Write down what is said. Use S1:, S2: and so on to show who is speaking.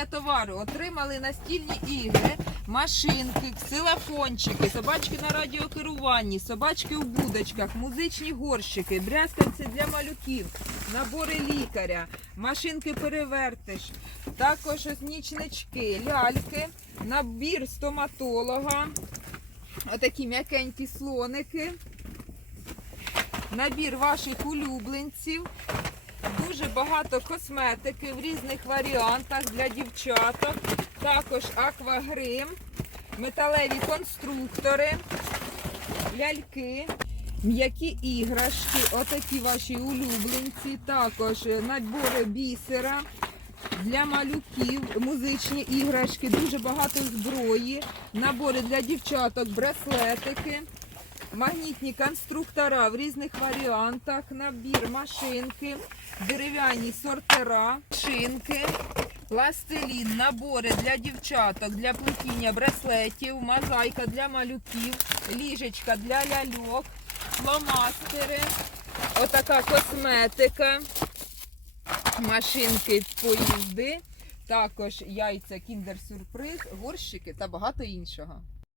S1: Надходження товару. Отримали настільні ігри, машинки, ксилофончики, собачки на радіокеруванні, собачки у будочках, музичні горщики, брязкальці для малюків, набори лікаря, машинки перевертиш, також нічнички, ляльки, набір стоматолога, отакі м'якенькі слоники, набір ваших улюбленців. Дуже багато косметики в різних варіантах для дівчаток. Також аквагрим, металеві конструктори, ляльки, м'які іграшки, отакі ваші улюбленці. Також набори бісера для малюків, музичні іграшки, дуже багато зброї, набори для дівчаток, браслетики. Магнітні конструктора в різних варіантах, набір машинки, дерев'яні сортера, шинки, пластилін, набори для дівчаток, для плетіння браслетів, мозаїка для малюків, ліжечка для ляльок, фломастери, отака косметика, машинки поїзди, також яйця кіндер-сюрприз, горщики та багато іншого.